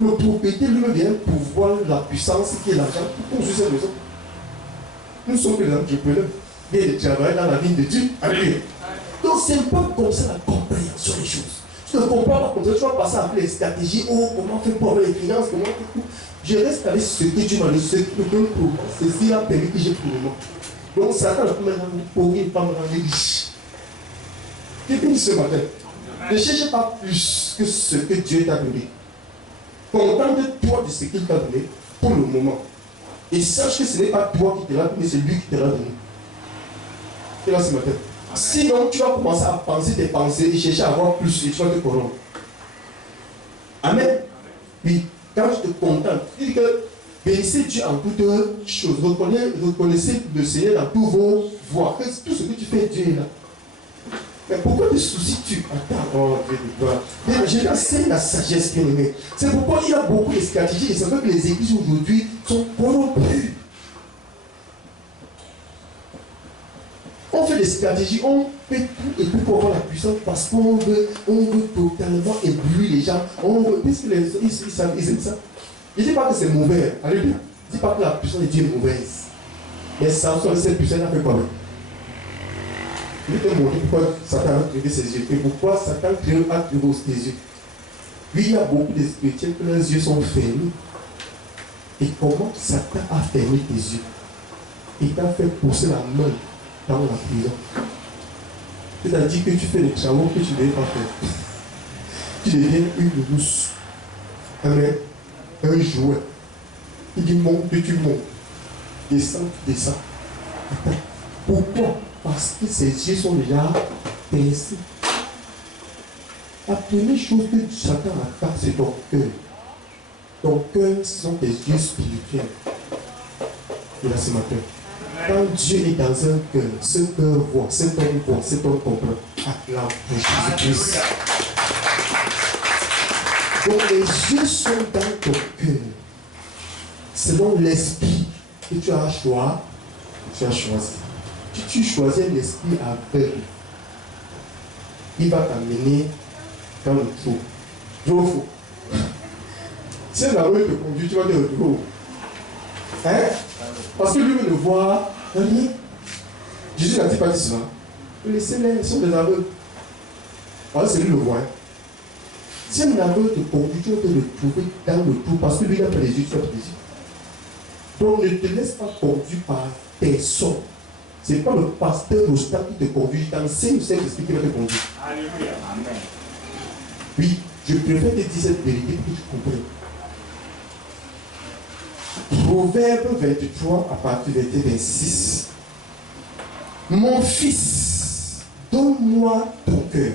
Le propriétaire lui vient pouvoir la puissance qui est l'argent pour construire cette maison. Nous sommes des entrepreneurs, bien de travailler dans la vie de Dieu. Alléluia. Donc c'est pas comme ça la compréhension des choses. Tu ne comprends pas comme ça, tu vas passer à appeler les stratégies, oh comment faire pour avoir les finances, comment faire tout. Je reste avec ce que Dieu m'a donné, ce que Dieu m'a donné, c'est ce qu'il a permis que j'ai pour le moment. Donc Satan ne peut me rendre pauvre, il ne peut pas me rendre riche. Quelqu'un dit ce matin, ne cherche pas plus que ce que Dieu t'a donné. Contente-toi de ce qu'il t'a donné pour le moment. Et sache que ce n'est pas toi qui te l'a donné, c'est lui qui te l'a donné. Et là ce matin. Sinon, tu vas commencer à penser tes pensées et chercher à avoir plus et tu vas te corrompre. Amen. Puis, quand je te contente, il dit que bénissez Dieu en toutes choses. Reconnaissez le Seigneur dans tous vos voies. Tout ce que tu fais, Dieu est là. Mais pourquoi te soucies-tu? Attends, oh Dieu de gloire. Je t'enseigne la sagesse, bien aimé. C'est pourquoi il y a beaucoup de stratégies et c'est vrai que les églises aujourd'hui sont corrompues. On fait des stratégies, on fait tout et tout pour avoir la puissance parce qu'on veut totalement éblouir les gens. On veut, puisque ils aiment ça. Je ne dis pas que c'est mauvais. Alléluia. Je ne dis pas que la puissance de Dieu est mauvaise. Mais Samson, cette puissance, il a fait quoi? Je vais te montrer pourquoi Satan a trouvé ses yeux et pourquoi Satan a trouvé ses yeux. Oui, il y a beaucoup de chrétiens que leurs yeux sont fermés. Et comment Satan a fermé tes yeux? Il t'a fait pousser la main dans la prison. C'est-à-dire que tu fais des travaux que tu ne devais pas faire. Tu deviens une mousse. Amen. Un jouet. Il dit monte, tu montes. Descends, tu descends. Pourquoi? Parce que ses yeux sont déjà pincés. La première chose que Satan attaque, c'est ton cœur. Ton cœur, ce sont tes yeux spirituels. Et là, ce matin, quand Dieu est dans un cœur, ce cœur voit, cet homme voit, cet homme comprend. Acclame pour Jésus-Christ. Donc les yeux sont dans ton cœur. Selon l'esprit que tu as choisi. Si tu choisis un esprit aveugle, il va t'amener dans le trou. Trop faux. Si un aveugle te conduit, tu vas te retrouver. Hein? Parce que lui veut le voir rien. Jésus n'a pas dit cela. Laissez-les, ils sont des aveugles. Alors c'est lui le voit. Si un aveugle te conduit, tu vas te retrouver dans le trou parce que lui il n'a pas les yeux, tu as pas les yeux. Donc ne te laisse pas conduire par personne. Ce n'est pas le pasteur au stade qui te conduit. Dans le Saint-Esprit qui va te conduire. Alléluia. Amen. Oui, je préfère te dire cette vérité pour que tu comprennes. Proverbe 23 à partir du verset 26. Mon fils, donne-moi ton cœur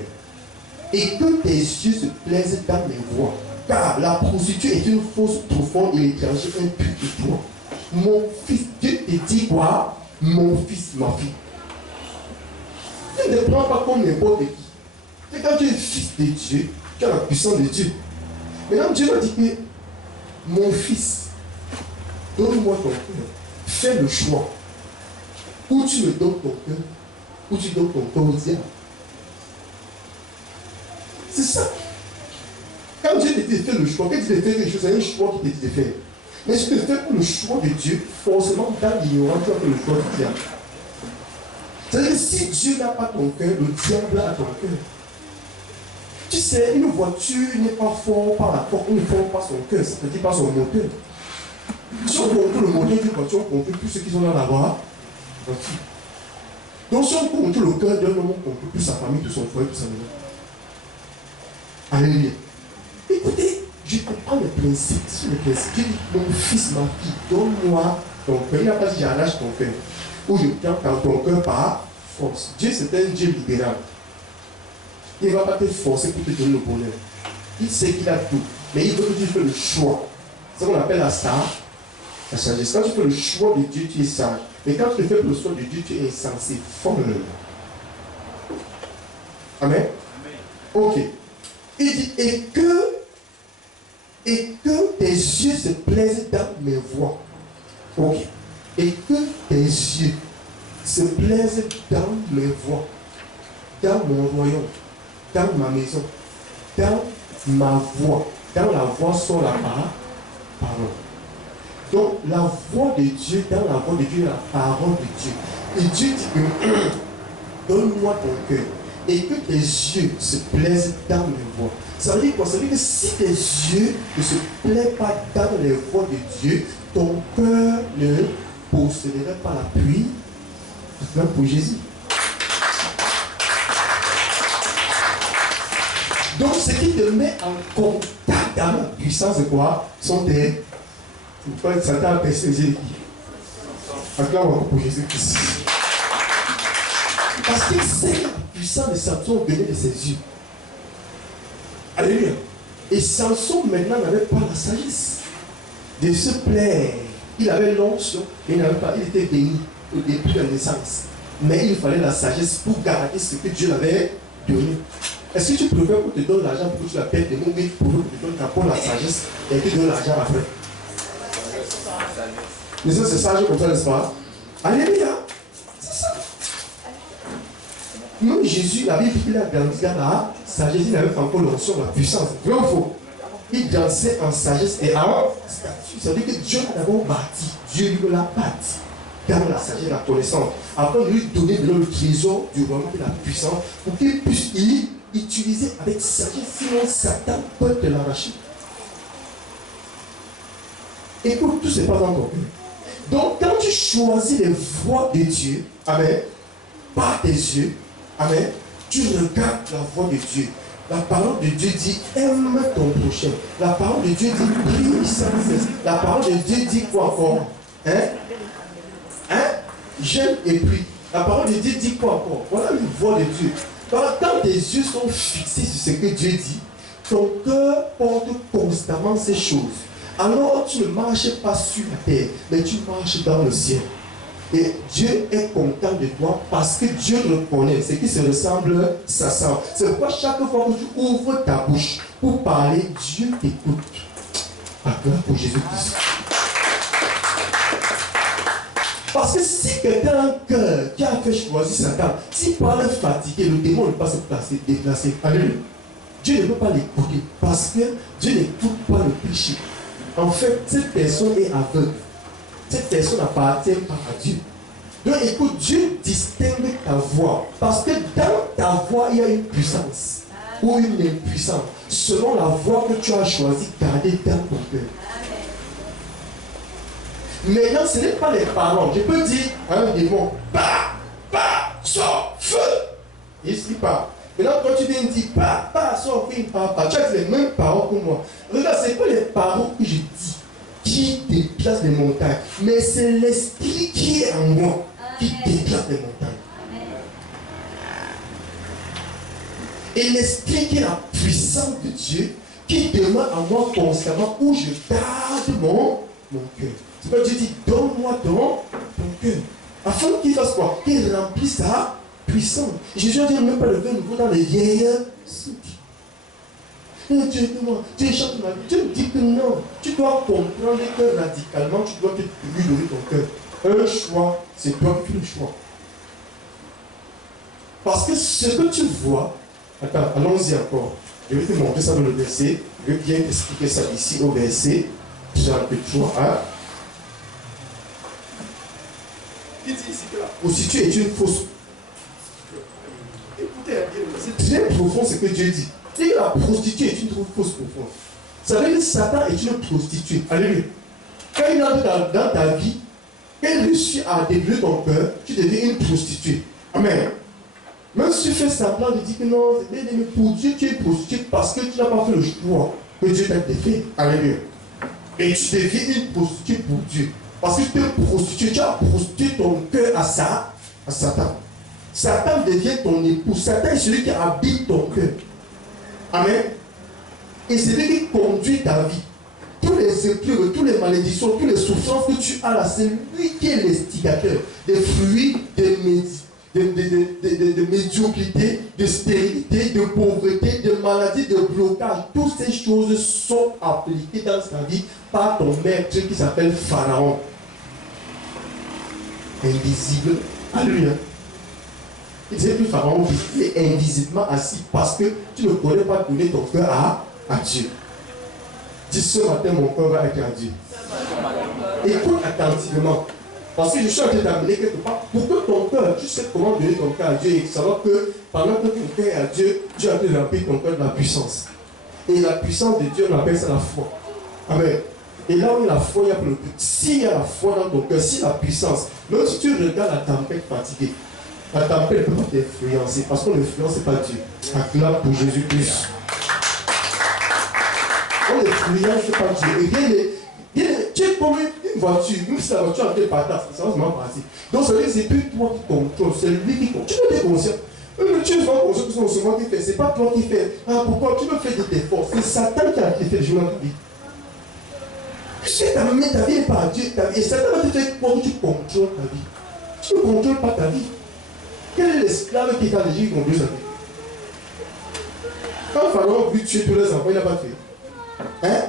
et que tes yeux se plaisent dans mes voies. Car la prostituée est une fosse profonde et l'étranger un puits de toi. Mon fils, Dieu te dit quoi? Mon fils, ma fille. Tu ne te prends pas comme n'importe qui. C'est quand tu es fils de Dieu, tu as la puissance de Dieu. Maintenant, Dieu m'a dit que mon fils, donne-moi ton cœur. Fais le choix. Ou tu me donnes ton cœur, ou tu donnes ton cœur au diable. C'est ça. Quand Dieu te dit de faire le choix, quand tu te fais quelque chose, c'est un choix qui te dit de faire. Mais si tu fais pour le choix de Dieu, forcément, dans l'ignorance, tu vas faire le choix du diable. C'est-à-dire que si Dieu n'a pas ton cœur, le diable a ton cœur. Tu sais, une voiture n'est pas forte par la porte, on ne forme pas son cœur, c'est-à-dire pas son moteur. Si on contrôle le moteur d'une voiture, on contrôle tous ceux qui sont là là-bas. Donc si on contrôle le cœur d'un homme, on contrôle toute sa famille, tout son foyer, tout sa maison. Alléluia. Écoutez, je comprends le principe. Sur le principe, Dieu dit, mon fils, ma fille, donne-moi ton cœur. Il n'a pas dit j'arrache ton cœur. Ou je prends dans ton cœur par force. Dieu, c'est un Dieu libéral. Il ne va pas te forcer pour te donner le bonheur. Il sait qu'il a tout. Mais il veut que tu fasses le choix. C'est ce qu'on appelle la sagesse. Quand tu fais le choix de Dieu, tu es sage. Mais quand tu fais le choix de Dieu, tu es insensé, folle. Amen. Ok. Il dit, et que tes yeux se plaisent dans mes voies. Ok. Et que tes yeux se plaisent dans mes voies. Dans mon royaume. Dans ma maison. Dans ma voie. dans la voix sort la parole. Donc la voix de Dieu, dans la voix de Dieu, la parole de Dieu. Et Dieu dit que donne-moi ton cœur et que tes yeux se plaisent dans mes voix. Ça veut dire quoi? Ça veut dire que si tes yeux ne se plaisent pas dans les voix de Dieu, ton cœur ne posséderait pas l'appui, même pour Jésus. Donc ce qui te met en contact avec la puissance de quoi? Sont tes... Pourquoi Satan a persécuté qui? Acclame encore pour Jésus-Christ. Parce qu'il sait que la puissance de Samson venait de ses yeux. Alléluia. Et Samson maintenant n'avait pas la sagesse de se plaire. Il avait l'onction, mais il n'avait pas, il était béni au début de la naissance. Mais il fallait la sagesse pour garder ce que Dieu l'avait donné. Est-ce que tu préfères qu'on te donne l'argent pour que tu la perdes de mots, mais tu préfères qu'on te donne d'abord la sagesse et tu donnes l'argent après? Mais ça, c'est sage comme ça, n'est-ce pas? Alléluia. C'est ça. Même Jésus, la Bible dit qu'il a grandi dans la sagesse, il n'avait pas encore l'onction, la puissance. Vrai ou faux? Il grandissait en sagesse et en statut. Ça veut dire que Dieu l'a d'abord bâti. Dieu lui l'a bâti dans la sagesse et la connaissance. Après, lui donner le trésor du royaume et la puissance pour qu'il puisse y utiliser avec sagesse. Sinon, Satan peut te l'arracher. Écoute, tout c'est pas dans ton cœur. Donc, quand tu choisis les voies de Dieu, amen, par tes yeux, amen, tu regardes la voix de Dieu. La parole de Dieu dit, aime ton prochain. La parole de Dieu dit, prie sans cesse. La parole de Dieu dit quoi encore? J'aime et prie. La parole de Dieu dit quoi encore? Voilà une voix de Dieu. Quand tes yeux sont fixés sur ce que Dieu dit, ton cœur porte constamment ces choses. Alors tu ne marches pas sur la terre, mais tu marches dans le ciel. Et Dieu est content de toi parce que Dieu reconnaît ce qui se ressemble, ça sent. C'est pourquoi chaque fois que tu ouvres ta bouche pour parler, Dieu t'écoute. Acclame pour Jésus-Christ. Parce que si quelqu'un a un cœur qui a fait choisir Satan, s'il parle fatigué, le démon ne peut pas se déplacer. Alléluia. Dieu ne peut pas l'écouter parce que Dieu n'écoute pas le péché. En fait, cette personne est aveugle. Cette personne n'appartient pas à Dieu. Donc écoute, Dieu distingue ta voix. Parce que dans ta voix, il y a une puissance ou une impuissance. Selon la voix que tu as choisi, garder dans ton cœur. Maintenant, ce n'est pas les paroles. Je peux dire à un démon, sors, feu. Il ne dit pas. Maintenant, quand tu viens dire, sors, feu, pas, tu as les mêmes paroles que moi. Regarde, ce n'est pas les paroles que je dis qui déplacent les montagnes, mais c'est l'esprit qui est en moi qui déplace les montagnes. Et l'esprit qui est la puissance de Dieu, qui demeure en moi constamment, où je garde mon cœur. C'est pourquoi Dieu dit, donne-moi ton cœur. Afin qu'il fasse quoi? Qu'il remplisse sa puissance. Jésus a dit, même pas le vin nouveau dans les vieilles soutes. Dieu chante ma vie. Dieu me dit que non. Tu dois comprendre que radicalement, tu dois lui donner ton cœur. Un choix, c'est toi qui le choix. Parce que ce que tu vois, attends, allons-y encore. Je vais te montrer ça dans le verset. Je vais bien t'expliquer ça ici au verset. Chapitre 3. Il dit ici que la prostituée est une fausse. Écoutez, c'est très profond ce que Dieu dit. C'est que la prostituée est une fausse profonde. Ça veut dire que Satan est une prostituée. Alléluia. Quand il entre dans ta vie, quand il réussit à détruire ton cœur, tu deviens une prostituée. Amen. Même si tu fais semblant de dire que non, pour Dieu, tu es prostituée parce que tu n'as pas fait le choix que Dieu t'a fait. Alléluia. Et tu deviens une prostituée pour Dieu. Parce que tu es prostituée, tu as prostitué ton cœur à Satan. Satan devient ton époux. Satan est celui qui habite ton cœur. Amen. Et c'est lui qui conduit ta vie. Tous les épreuves, toutes les malédictions, toutes les souffrances que tu as là, c'est lui qui est l'instigateur des fruits de médiocrité, de stérilité, de pauvreté, de maladie, de blocage. Toutes ces choses sont appliquées dans ta vie par ton maître qui s'appelle Pharaon. Invisible. Alléluia. Il disait que Pharaon est invisiblement assis parce que tu ne connais pas donner ton cœur à Dieu. Dis ce matin, mon cœur va être à Dieu. Écoute attentivement. Parce que je suis en train d'amener quelque part. Pour que ton cœur, tu sais comment donner ton cœur à Dieu et savoir que pendant que ton cœur est à Dieu, Dieu a pu remplir ton cœur de la puissance. Et la puissance de Dieu, on appelle ça la foi. Amen. Et là où il y a la foi, il y a le but. S'il y a la foi dans ton cœur, si la puissance, même si tu regardes la tempête fatiguée, la tempête ne peut pas t'influencer parce qu'on n'influence pas Dieu. Acclame pour Jésus-Christ. On n'influence pas Dieu. Et tu es comme une voiture, même si la voiture a été patente, ça va vraiment passer. Donc ça veut dire que c'est plus toi qui contrôle, c'est lui qui contrôle. Tu es conscient. Tu es vraiment conscient que c'est moi qui fais, c'est pas toi qui fais. Ah, pourquoi tu me fais de tes forces? C'est Satan qui a fait le jour de ta vie. Puisque ta vie n'est pas à Dieu, et Satan va te faire croire que tu contrôles ta vie. Tu ne contrôles pas ta vie. Quel est l'esclave qui t'a déjà conduit sa vie? Quand Pharaon a vu tuer tous les enfants, il n'a pas fait. Hein?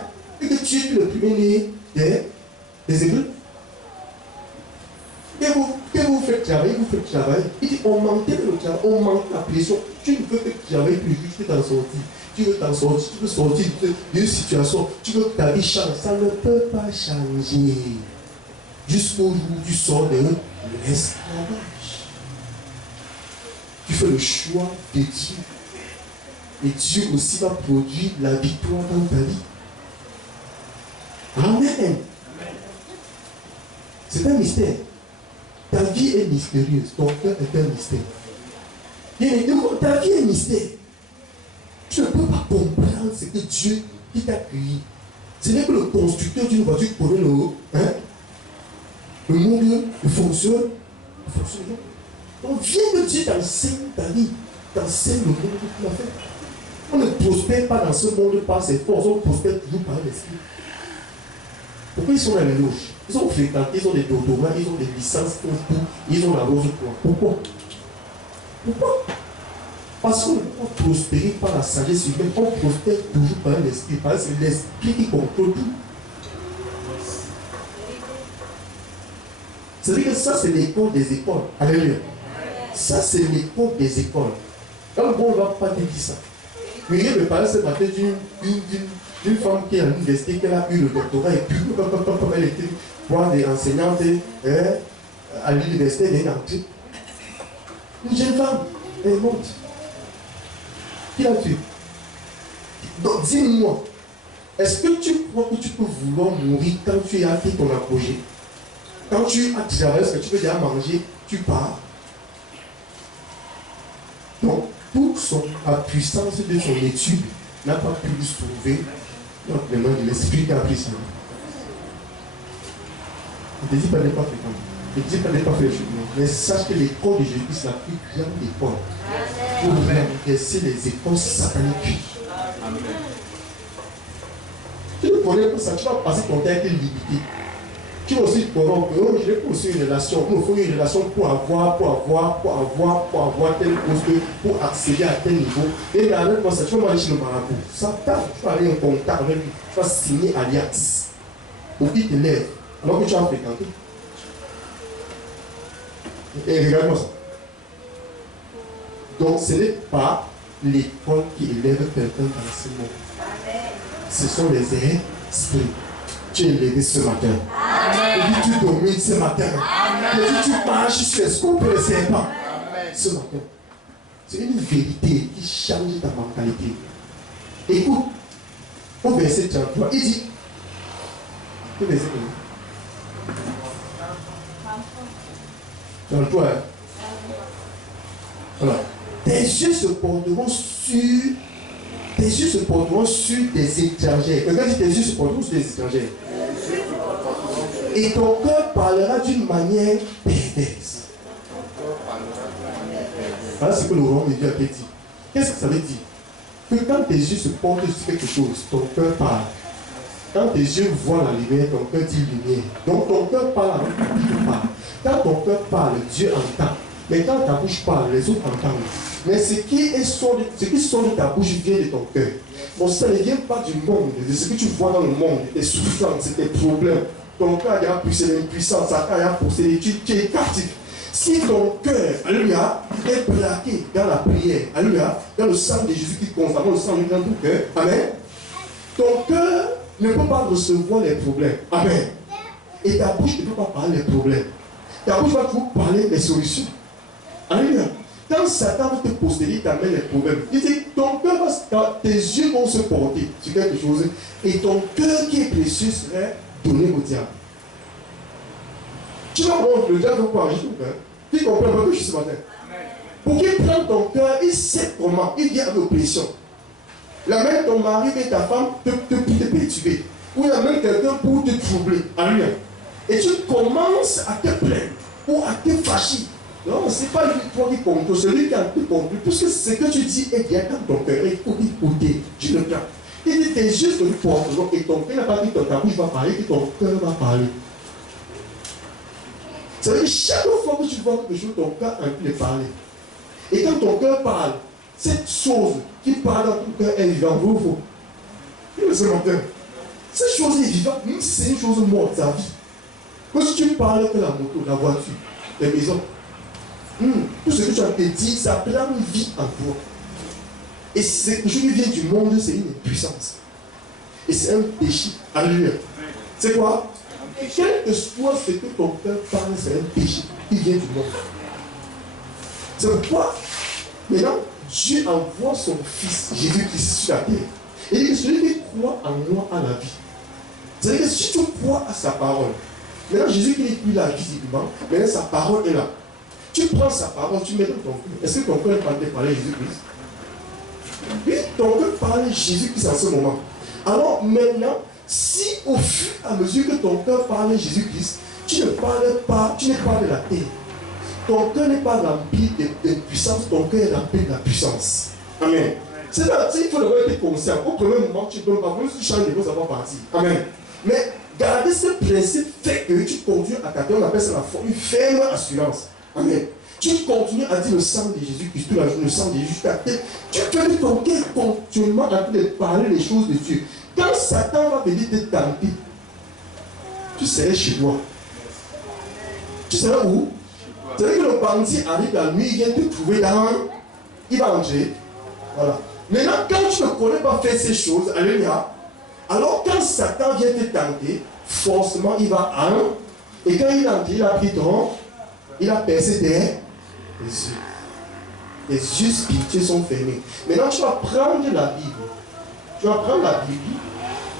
Et que tu es le premier-né des Hébreux. Que vous faites travailler, vous faites travailler. Il dit, on manquait le travail, on manque la pression. Tu ne veux que travailler plus vite, tu veux t'en sortir. Tu veux t'en sortir, tu veux sortir d'une situation. Tu veux que ta vie change. Ça ne peut pas changer. Jusqu'au jour où tu sors de l'esclavage. Tu fais le choix de Dieu. Et Dieu aussi va produire la victoire dans ta vie. Amen. C'est un mystère. Ta vie est mystérieuse. Ton cœur est un mystère. Ta vie est mystère. Tu ne peux pas comprendre ce que Dieu qui t'a créé. Ce n'est que le constructeur d'une voiture qui connaît le monde, le fonctionnement. Donc viens que Dieu t'enseigne ta vie. T'enseigne le monde que tu as fait. On ne prospère pas dans ce monde par ses forces, on prospère toujours par l'esprit. Pourquoi ils sont dans les loges? Ils ont fréquenté, ils ont des doctorats, ils ont des licences, ils ont la rose quoi. Pourquoi? Parce qu'on ne peut pas prospérer par la sagesse humaine, on prospère toujours par l'esprit, parce que c'est l'esprit qui contrôle tout. C'est-à-dire que ça, c'est l'école des écoles. Alléluia. Ça, c'est l'école des écoles. Là, bon, on ne va pas te dire ça. Mais il me parlait ce matin d'une femme qui est à l'université, qui a eu le doctorat, et puis elle était voir des enseignantes à l'université, elle est entrée. Une jeune femme, elle monte. Qui l'a tué? Donc dis-moi, est-ce que tu crois que tu peux vouloir mourir quand tu as fait ton apogée? Quand tu as travaillé, ce que tu veux déjà manger, tu pars. Donc, pour la puissance de son étude, n'a pas pu lui sauver le nom de l'esprit qui a pris ça. Ne te dis pas de ne pas fréquenter. Ne te dis pas de ne pas faire le chemin. Mais sache que l'école de Jésus, c'est la plus grande école pour renverser les écoles sataniques. Amen. Tu ne connais pas ça, tu vas passer ton temps avec une limité. Tu vas aussi te corrompre. Oh, je vais poursuivre une relation. Il faut une relation pour avoir tel poste, pour accéder à tel niveau. Et là, avec moi, ça, tu vas aller chez le marabout. Ça tape, tu vas aller en contact avec lui. Tu vas signer alliance. Pour qu'il te lève. Alors que tu as fréquenté. Et regarde-moi ça. Donc, ce n'est pas l'école qui élève quelqu'un dans ce monde. Ce sont les esprits. Tu es élevé ce matin. Et puis tu domines ce matin. Et puis tu marches sur les scoopes et les serpents. Ce matin. C'est une vérité qui change ta mentalité. Écoute, au verset 33, il dit, quel verset 33, voilà. Tes yeux se porteront sur des étrangers. Regarde, tes yeux se porteront sur des étrangers. Et ton cœur parlera d'une manière perverse. Voilà ce que le roi de Dieu avait dit. Qu'est-ce que ça veut dire? Que quand tes yeux se portent sur quelque chose, ton cœur parle. Quand tes yeux voient la lumière, ton cœur dit lumière. Donc ton cœur parle avec ta bouche parle. Quand ton cœur parle, Dieu entend. Mais quand ta bouche parle, les autres entendent. Mais ce qui sort de ta bouche vient de ton cœur. Bon, ça ne vient pas du monde, de ce que tu vois dans le monde, tes souffrances, tes problèmes. Ton cœur a poussé l'impuissance, ta cœur a poussé, tu es captif. Si ton cœur, alléluia, est plaqué dans la prière, alléluia, dans le sang de Jésus qui constamment le sang de ton cœur, amen, ton cœur ne peut pas recevoir les problèmes. Amen. Et ta bouche ne peut pas parler des problèmes. Ta bouche va toujours parler des solutions. Alléluia. Quand Satan va te posséder, il t'amène les problèmes. Il dit, ton cœur va, tes yeux vont se porter sur quelque chose et ton cœur qui est précieux serait donné au diable. Tu vas voir, le diable va pas agir ton cœur. Tu comprends pas que je suis ce matin. Pour qu'il prenne ton cœur, il sait comment. Il vient avec l'oppression. La même ton mari et ta femme te perturber. Ou il y a même quelqu'un pour te troubler. Alléluia. Et tu commences à te plaindre ou à te fâcher. Non, ce n'est pas lui toi qui contrôle, celui qui a tout compris. Puisque ce que tu dis est bien dans ton cœur. Il faut écouter. Tu le prends. Il dit tes yeux se portent. Et ton cœur n'a pas dit que ta bouche va parler, que ton cœur va parler. Ça veut dire chaque fois que tu vois quelque chose, ton cœur a envie de parler. Et quand ton cœur parle, cette chose qui parle dans ton cœur est vivante. Vous, ce matin, cette chose est vivante, même si c'est une chose morte, ta vie. Parce que si tu parles que la moto, la voiture, les maisons, tout ce que tu as dit, ça prend vie en toi. Et c'est quelque chose qui vient du monde, c'est une puissance. Et c'est un péché. Alléluia. C'est quoi? Quel que soit ce que ton cœur parle, c'est un péché qui vient du monde. C'est pourquoi, maintenant, Dieu envoie son Fils, Jésus-Christ, sur la terre. Et il dit que celui qui croit en moi a la vie. C'est-à-dire que si tu crois à sa parole, maintenant Jésus qui n'est plus là visiblement, maintenant sa parole est là. Tu prends sa parole, tu mets dans ton cœur. Est-ce que ton cœur est en train de parler Jésus-Christ? Oui, ton cœur parle Jésus-Christ en ce moment. Alors maintenant, si au fur et à mesure que ton cœur parle Jésus-Christ, tu ne parles pas, tu n'es pas de la terre. Ton cœur n'est pas rempli de puissance, ton cœur est rempli de la puissance. Amen. C'est là, il faut avoir été conscient. Au premier moment, tu ne peux pas, même si tu changes de voix, ça va partir. Amen. Mais garder ce principe fait que tu continues à t'attendre, on appelle ça la foi, une ferme assurance. Amen. Tu continues à dire le sang de Jésus-Christ, toute la journée, le sang de Jésus-Christ. Tu fais de ton cœur continuellement en train de parler les choses de Dieu. Quand Satan va venir te tenter, tu serais chez toi. Tu serais où? C'est-à-dire que le bandit arrive la nuit, il vient te trouver dans. Il va entrer. Voilà. Maintenant, quand tu ne connais pas faire ces choses, alléluia, alors quand Satan vient te tenter, forcément il va en. Et quand il entre, il a pris ton. Il a percé tes yeux. Les yeux spirituels sont fermés. Maintenant, tu vas prendre la Bible. Tu vas prendre la Bible.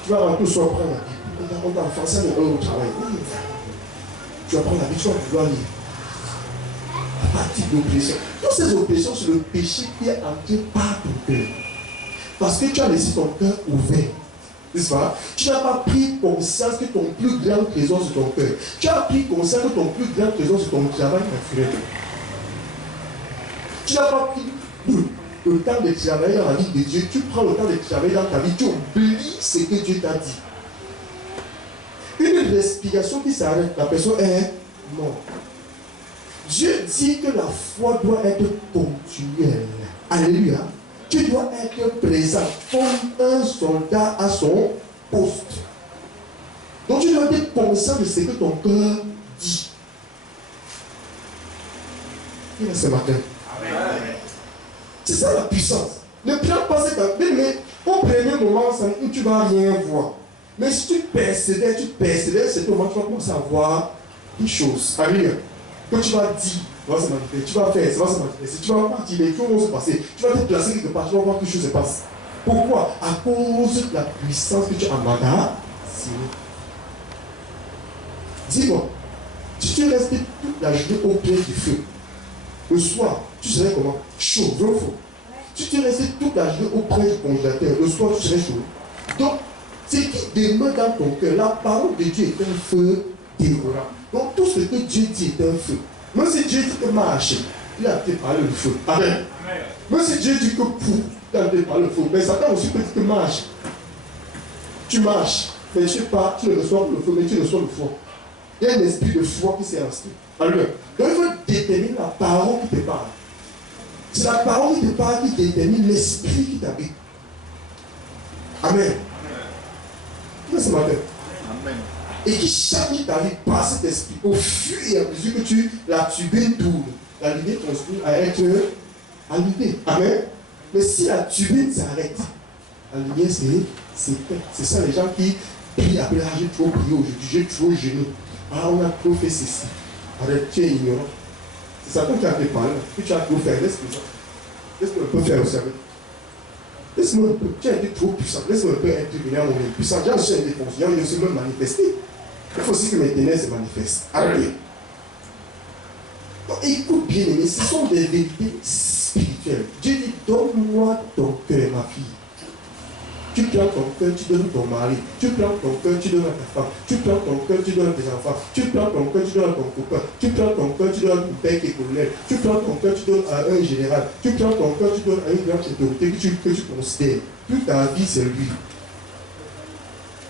Tu vas rentrer au soir prendre la Bible. On t'a enfoncé au travail. Tu vas prendre la Bible, tu vas pouvoir lire. À partir d'oppression. Toutes ces oppressions, c'est le péché qui est entré par ton cœur. Parce que tu as laissé ton cœur ouvert. N'est-ce pas? Tu n'as pas pris conscience que ton plus grand trésor c'est ton cœur. Tu as pris conscience que ton plus grand trésor c'est ton travail naturel. Tu n'as pas pris le temps de travailler dans la vie de Dieu. Tu prends le temps de travailler dans ta vie. Tu oublies ce que Dieu t'a dit. Une respiration qui s'arrête, la personne est morte. Dieu dit que la foi doit être continuelle. Alléluia. Tu dois être présent comme un soldat à son poste. Donc tu dois être conscient de ce que ton cœur dit. Il est ce matin. C'est ça la puissance. Ne prends pas cette appel, mais au premier moment, tu ne vas rien voir. Mais si tu persévères, c'est au moment où tu vas commencer à voir des choses. Alléluia. Que tu vas dire, ça va se manifester, tu vas faire, ça va se manifester, tu vas partir, les choses vont se passer, tu vas te placer quelque part, tu vas voir que les choses se passent. Pourquoi? À cause de la puissance que tu as emmagasinée. Dis-moi, si tu restes toute la journée au pied du feu, le soir, tu serais comment? Chaud, vrai ou faux? Si tu restais toute la journée auprès du congélateur, le soir, tu serais chaud. Donc, ce qui demeure dans ton cœur, la parole de Dieu est un feu dévorant. Donc tout ce que Dieu dit est un feu. Même si Dieu dit que marche, il a fait parler le feu. Amen. Même si Dieu dit que pour, il a fait parler le feu. Mais Satan aussi peut dire que marche. Tu marches, mais tu ne reçois le feu, mais tu reçois le foi. Il y a un esprit de foi qui s'est inscrit. Alléluia. Donc il faut déterminer la parole qui te parle. C'est la parole qui te parle qui détermine l'esprit qui t'habite. Amen. Ce matin. Amen. Et qui change ta vie par cet esprit au fur et à mesure que la turbine tourne. La lumière continue à être allumée. Amen. Mais si la turbine s'arrête, La lumière, c'est ça les gens qui prient après, ah, j'ai trop prié aujourd'hui, j'ai trop jeûné. Ah, on a trop fait ceci. Arrête, tu es ignorant. C'est Satan qui a fait parler. Que tu as trop fait, laisse-moi ça. Laisse-moi un peu faire aussi avec. Laisse-moi un peu. Tu as été trop puissant. Laisse-moi un peu intervenir à mon puissant. J'ai reçu une réponse. Je suis même manifesté. Il faut aussi que mes ténèbres se manifestent. Alléluia. Donc, écoute bien aimé, ce sont des vérités spirituelles. Dieu dit, donne-moi ton cœur, ma fille. Tu prends ton cœur, tu donnes ton mari. Tu prends ton cœur, tu donnes à ta femme. Tu prends ton cœur, tu donnes à tes enfants. Tu prends ton cœur, tu donnes à ton copain. Tu prends ton cœur, tu donnes à ton père qui est colonel. Tu prends ton cœur, tu donnes à un général. Tu prends ton cœur, tu donnes à une grande autorité que tu considères. Toute ta vie, c'est lui.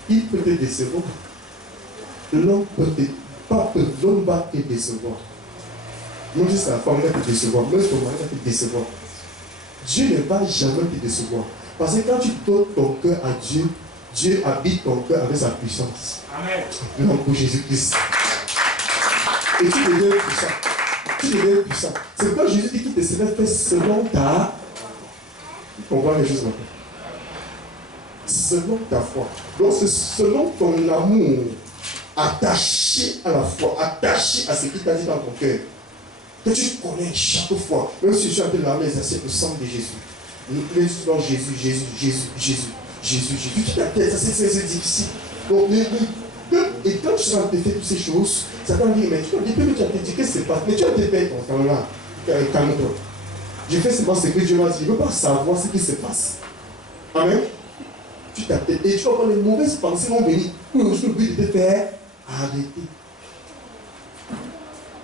Il peut te décevoir. L'homme va te décevoir. Non, c'est sa femme va te décevoir. Même ton mari va te décevoir. Dieu ne va jamais te décevoir. Parce que quand tu donnes ton cœur à Dieu, Dieu habite ton cœur avec sa puissance. Amen. Non, pour Jésus-Christ. Et tu deviens puissant. Tu deviens puissant. C'est quand Jésus dit qu'il te sera fait selon ta... On voit les choses maintenant. Selon ta foi. Donc c'est selon ton amour attaché à la foi, attaché à ce qu'il t'a dit dans ton cœur. Que tu connais chaque fois, même si tu as de l'armée exercer le sang de Jésus. Le sang Jésus, Jésus, Jésus, Jésus, Jésus, Jésus. Toute ta tête, c'est difficile. Donc, et quand tu seras te faire toutes ces choses, ça va dire, mais depuis que tu as te dit que c'est pas, mais tu as te fait ton temps là, calme-toi. Je fais seulement ce que Dieu m'a dit, je ne veux pas savoir ce qui se passe. Amen. Tu t'attends et tu vas voir les mauvaises pensées vont venir pour le but de te faire arrêter.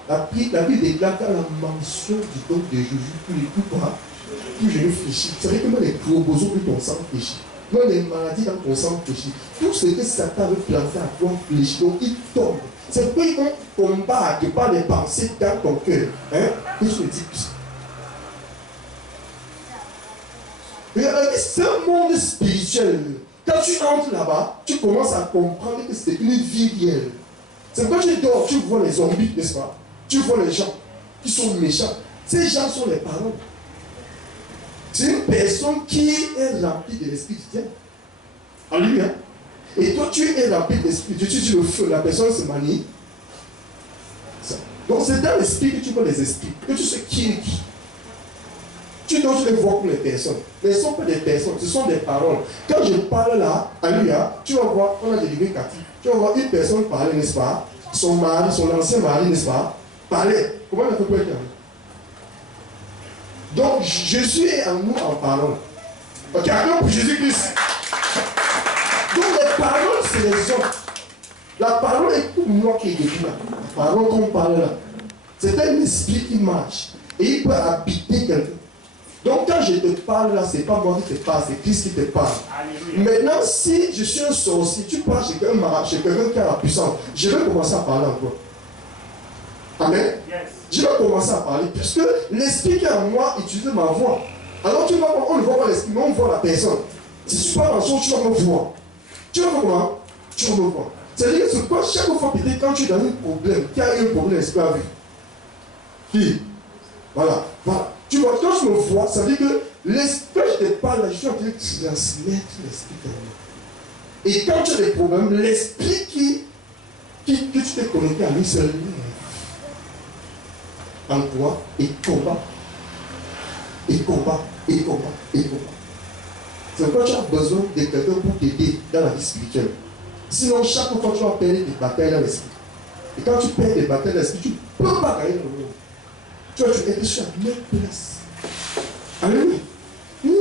La Bible déclare qu'à la mention du don de Jésus, plus je ne fléchis. C'est vrai que même les chromosomes de ton sang fléchit. Même les maladies dans ton sang fléchit. Tout ce que Satan veut planter à toi fléchit. Donc il tombe. C'est qu'ils vont combattre par les pensées dans ton cœur. Hein? Que je te dis plus. C'est un monde spirituel. Quand tu entres là-bas, tu commences à comprendre que c'est une vie réelle. C'est quand tu dors, tu vois les zombies, n'est-ce pas? Tu vois les gens qui sont méchants. Ces gens sont les parents. C'est une personne qui est remplie de l'Esprit de Dieu. Alléluia. Et toi, tu es rempli de l'Esprit. Tu dis le feu, la personne se manie. Donc c'est dans l'Esprit que tu vois les esprits, que tu sais qui est qui. Tu les vois comme les personnes. Mais ce ne sont pas des personnes, ce sont des paroles. Quand je parle là, alléluia, tu vas voir, on a délivré Cathy. Tu vas voir une personne parler, n'est-ce pas? Son mari, son ancien mari, n'est-ce pas? Parler. Comment on a fait pour être là? Donc Jésus est en nous en parole. Ok, alors pour Jésus-Christ. Donc les paroles, c'est les hommes. La parole est tout moi qui est depuis là. La parole qu'on parle là. C'est un esprit qui marche. Et il peut habiter quelqu'un. Donc quand je te parle là, ce n'est pas moi qui te parle, c'est Christ qui te parle. Alléluia. Maintenant, si je suis un sorcier, tu parles chez quelqu'un qui a la puissance, je vais commencer à parler encore. Amen. Yes. Je vais commencer à parler, puisque l'esprit qui est en moi utilise ma voix. Alors tu vois, on ne voit pas l'esprit, mais on voit la personne. Si tu parles en son, tu vas me voir. Tu vas me voir. Tu vas me voir. C'est-à-dire que quoi, chaque fois peut-être quand tu es dans un problème, qu'il y a eu un problème, l'esprit avec. Qui? Voilà. Voilà. Tu vois, quand je me vois, ça veut dire que l'esprit, je te parle, je suis en train de transmettre l'esprit de moi. Et quand tu as des problèmes, l'esprit que tu t'es connecté à lui, c'est lui en toi et combat. Et combat, et combat, et combat. C'est pourquoi tu as besoin de quelqu'un pour t'aider dans la vie spirituelle. Sinon, chaque fois tu vas perdre des batailles dans l'esprit. Et quand tu perds des batailles dans l'esprit, tu ne peux pas gagner le monde. Tu vas être sur la même place. Alléluia. Oui.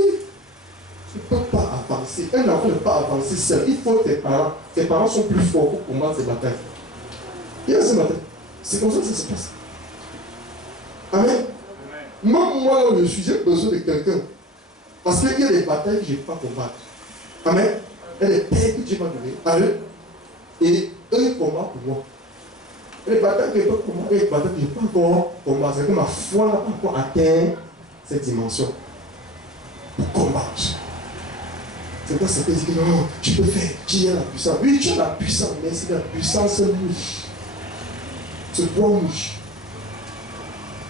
Tu ne peux pas avancer. Un enfant ne peut pas avancer seul. Il faut tes parents. Tes parents sont plus forts pour combattre ces batailles. Il y a ce matin. C'est comme ça que ça se passe. Amen. Même moi, je suis, j'ai besoin de quelqu'un. Parce qu'il y a des batailles que je ne peux pas combattre. Amen. Il y a des pères que Dieu m'a donné. Amen. Et eux, ils combattent pour moi. Les batailles que je peux combattre, les batailles que je ne peux pas encore combattre. C'est que ma foi n'a pas encore atteint cette dimension. Pour combattre. C'est pas ça que dit que non, tu peux faire. Tu as la puissance. Oui, tu as la puissance, mais c'est la puissance mouche. C'est toi mouche.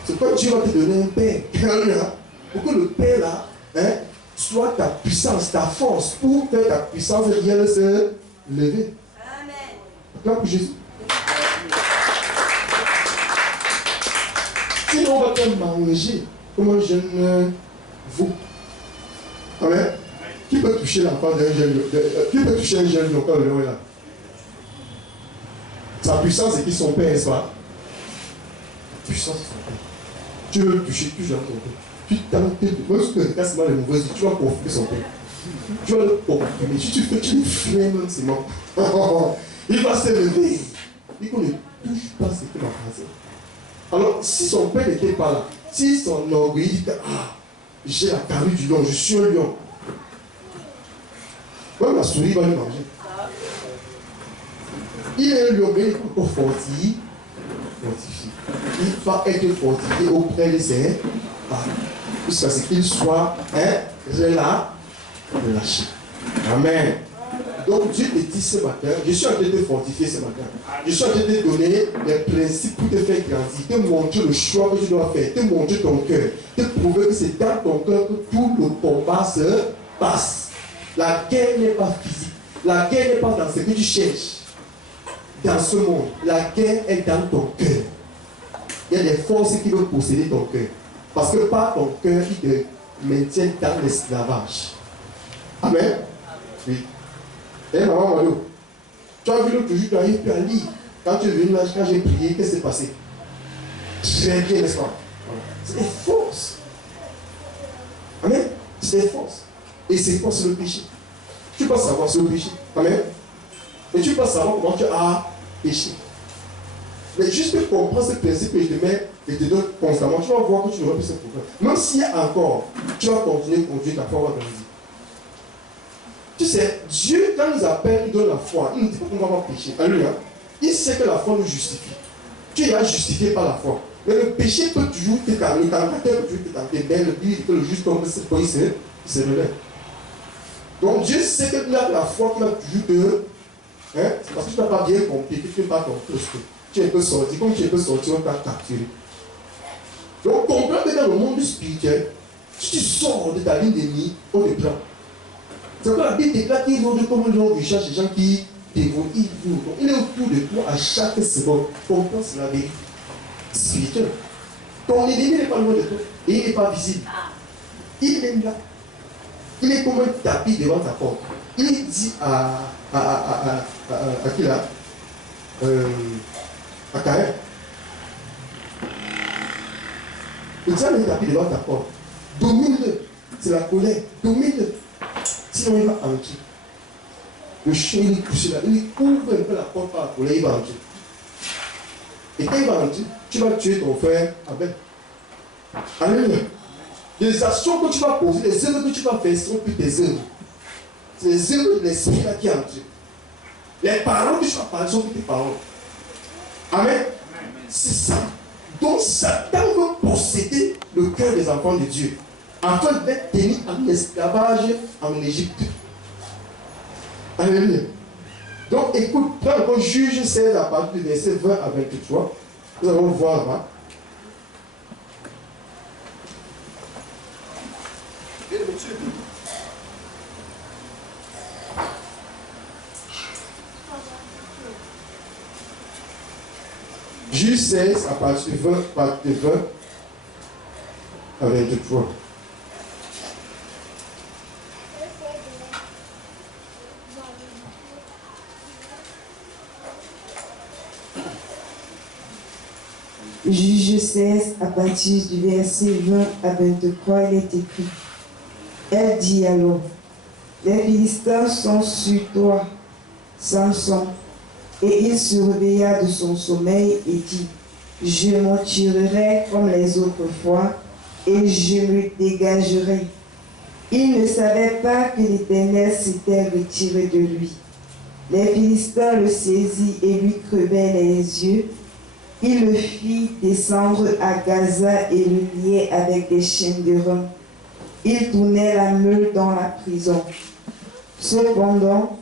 C'est toi Dieu va te donner un père. Pour que le père là, hein, soit ta puissance, ta force, pour que ta puissance vienne se lever. Amen. Acclame pour Jésus. Sinon, on va te manger comme un jeune veau. Amen. Qui peut toucher l'enfant d'un jeune qui peut toucher un jeune quand le lion est là? Sa puissance est qui son père, n'est-ce pas? Puissance de son père. Tu veux le toucher, touche dans ton père. Tu t'entends, moi je te casse mal les mauvaises, tu vas confirmer son père. Tu vas le confirmer. Si tu fais, tu le flemmes, c'est mort. Il va se lever. Il qu'on ne touche pas ce qu'il va faire. Alors, si son père n'était pas là, si son orgueil dit, ah, j'ai la carrure du lion, je suis un lion. Même la souris va lui manger. Il est un lion, mais il est encore fortifié. Il va être fortifié auprès de ses parents. Jusqu'à ce qu'il soit relâché. Amen. Donc Dieu te dit ce matin, je suis en train de te fortifier ce matin. Je suis en train de te donner les principes pour te faire grandir, te montrer le choix que tu dois faire, te montrer ton cœur, te prouver que c'est dans ton cœur que tout le combat se passe. La guerre n'est pas physique. La guerre n'est pas dans ce que tu cherches. Dans ce monde, la guerre est dans ton cœur. Il y a des forces qui veulent posséder ton cœur. Parce que par ton cœur, ils te maintiennent dans l'esclavage. Amen. Oui. Eh maman Malo, tu as vu l'autre jour, tu arrives plus à lire. Quand tu es venu là, quand j'ai prié, qu'est-ce qui s'est passé? Très bien, n'est-ce pas? C'est des forces. Amen. C'est des forces. Et c'est quoi? C'est le péché. Tu peux savoir c'est le péché. Amen. Et tu peux savoir comment tu as péché. Mais juste comprendre ce principe que je te mets et te donne constamment, tu vas voir que tu n'auras plus ce problème. Même s'il y a encore, tu vas continuer à conduire ta foi à grandir. Tu sais, Dieu, quand il nous appelle, il donne la foi. Il ne dit pas qu'on va pas pécher. Alléluia. Il sait que la foi nous justifie. Tu es justifié par la foi. Mais le péché peut toujours te calmer. Le tentateur peut toujours te tenter. Mais le dit que le juste homme, c'est quoi? Il se relève. Donc Dieu sait que tu as la foi qui va toujours te. Hein? C'est parce que tu n'as pas bien compris que tu n'es pas ton poste. Tu es un peu sorti. Comme tu es un peu sorti, on t'a capturé. Donc comprends que dans le monde spirituel, si tu sors de ta ligne d'ennemi, on te prend. C'est pourquoi la Bible déclare qu'il rôde comme un lion du cherche les gens qui dévorent. Il est autour de toi à chaque seconde. Comprends la vérité spirituelle. Ton ennemi n'est pas loin de toi et il n'est pas visible. Il est là. Il est comme un tapis devant ta porte. Il dit à qui là? À Karim. Il tient le tapis devant ta porte. Domine-le. C'est la colère. Domine-le. Sinon il va entrer. Le chien il est couché là. Il couvre un peu la porte par la colère. Il va entrer. Et quand il va entrer, tu vas tuer ton frère Abel. Alléluia. Les actions que tu vas poser, les œuvres que tu vas faire, ne sont plus tes œuvres. C'est les œuvres de l'esprit là qui entrent. Les paroles que tu vas parler sont plus tes paroles. Amen. C'est ça. Donc Satan veut posséder le cœur des enfants de Dieu, afin d'être tenu en esclavage en Égypte. Alléluia. Donc écoute, prends encore Juge 16 à partir du verset 20 à 23. Nous allons voir là-bas. Juge 16 à partir de 20 à 23. Juge 16 à partir du verset 20 à 23, il est écrit. Elle dit alors, les Philistins sont sur toi, Samson. Et il se réveilla de son sommeil et dit, je m'en tirerai comme les autres fois et je me dégagerai. Il ne savait pas que l'Éternel s'était retiré de lui. Les Philistins le saisirent et lui crevaient les yeux. Il le fit descendre à Gaza et le liait avec des chaînes de reins. Il tournait la meule dans la prison. Cependant,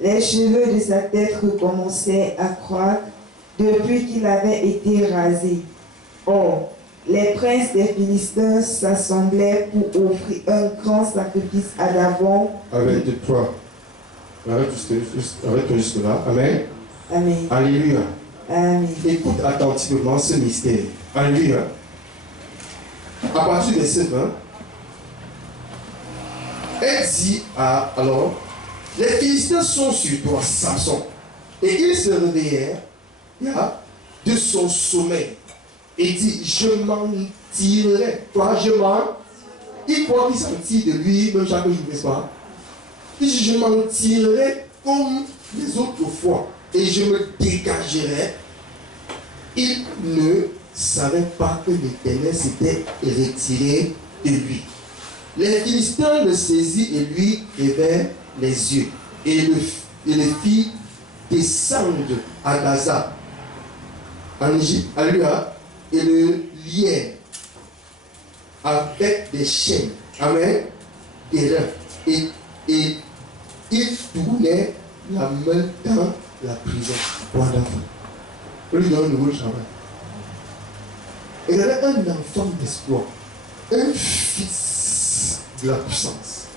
les cheveux de sa tête recommençaient à croître depuis qu'il avait été rasé. Or, Les princes des Philistins s'assemblaient pour offrir un grand sacrifice à Dagon. Avec 3. Arrête juste là. Amen. Amen. Alléluia. Amen. Écoute attentivement ce mystère. Alléluia. À partir du verset 20, elle dit alors, les Philistins sont sur toi, Samson. Et il se réveillèrent de son sommeil et dit, je m'en tirerai. Toi, je m'en. Il croit qu'il s'en tire de lui, même chaque jour, n'est-ce pas? Il dit, je m'en tirerai comme les autres fois et je me dégagerai. Il ne savait pas que l'Éternel s'était retiré de lui. Les Philistins le saisirent et lui levèrent les yeux et le fit descendre à Gaza, en Égypte, Alléluia, et le lièrent avec des chaînes, amen, des reins, et il tournait la main dans la prison. Voilà. On lui donne un nouveau travail. Il y avait un enfant d'espoir, un fils de la puissance,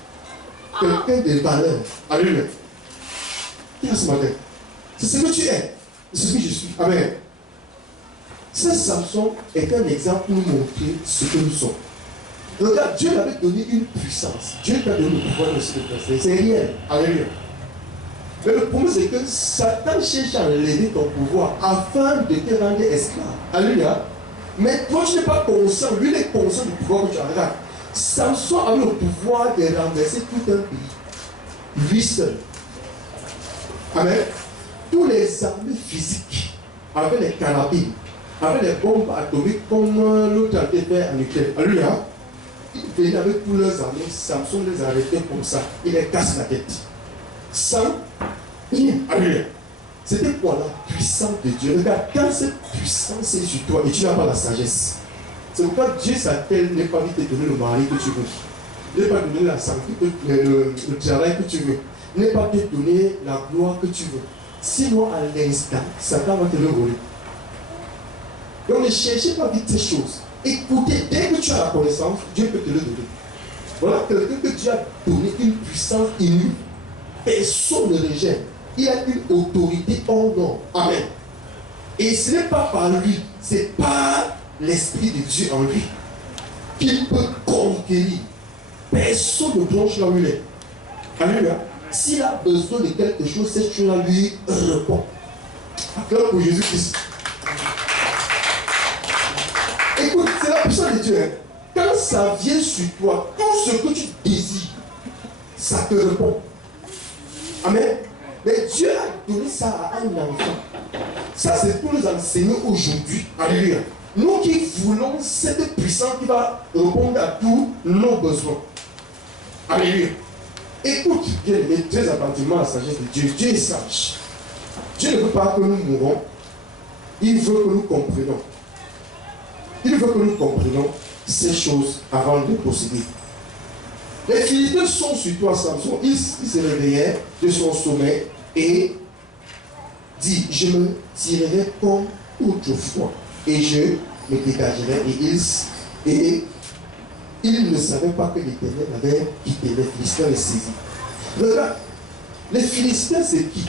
quelqu'un de valeur. Alléluia. Qui a ce matin? C'est ce que tu es, c'est ce que je suis. Amen. Ce Samson est un exemple pour nous montrer ce que nous sommes. Regarde, Dieu l'avait donné une puissance. Dieu t'a donné le pouvoir de se déplacer. C'est réel. Alléluia. Mais le problème, c'est que Satan cherche à enlever ton pouvoir afin de te rendre esclave. Alléluia. Mais toi, tu n'es pas conscient. Lui, il est conscient du pouvoir que tu as. Regarde. Samson avait le pouvoir de renverser tout un pays. Lui seul. Amen. Tous les armées physiques, avec les carabines, avec les bombes atomiques, comme l'autre a été fait en Ukraine. Alléluia. Ils venaient avec tous leurs armées. Samson les arrêtait comme ça. Il les casse la tête. Sans rien. Alléluia. C'était quoi la puissance de Dieu? Regarde, quand cette puissance est sur toi et tu n'as pas la sagesse, c'est pourquoi Dieu s'appelle, n'est pas dit te donner le mari que tu veux, n'est pas te donner la santé, le travail que tu veux, n'est pas te donner la gloire que tu veux. Sinon, à l'instant, Satan va te le voler. Donc ne cherchez pas vite ces choses. Écoutez, dès que tu as la connaissance, Dieu peut te le donner. Voilà quelqu'un que Dieu a donné une puissance inouïe. Personne ne le rejette. Il a une autorité hors norme. Amen. Et ce n'est pas par lui, c'est par l'Esprit de Dieu en lui qu'il peut conquérir. Personne ne plonge là où il est. Alléluia. S'il a besoin de quelque chose, cette chose-là lui répond. Acclame pour Jésus-Christ. Écoute, c'est la puissance de Dieu. Hein. Quand ça vient sur toi, tout ce que tu désires, ça te répond. Amen. Mais Dieu a donné ça à un enfant. Ça, c'est pour nous enseigner aujourd'hui. Alléluia. Nous qui voulons cette puissance qui va répondre à tous nos besoins. Alléluia. Écoute, bien aimé, très attentivement la sagesse de Dieu. Dieu est sage. Dieu ne veut pas que nous mourons. Il veut que nous comprenions. Il veut que nous comprenions ces choses avant de procéder. Les Philistins sont sur toi, Samson. Il se réveillait de son sommeil et dit, je me tirerai comme autrefois et je me dégagerai. Et il ne savait pas que l'Éternel avait quitté les Philistins les saisi. Regarde, les Philistins c'est qui?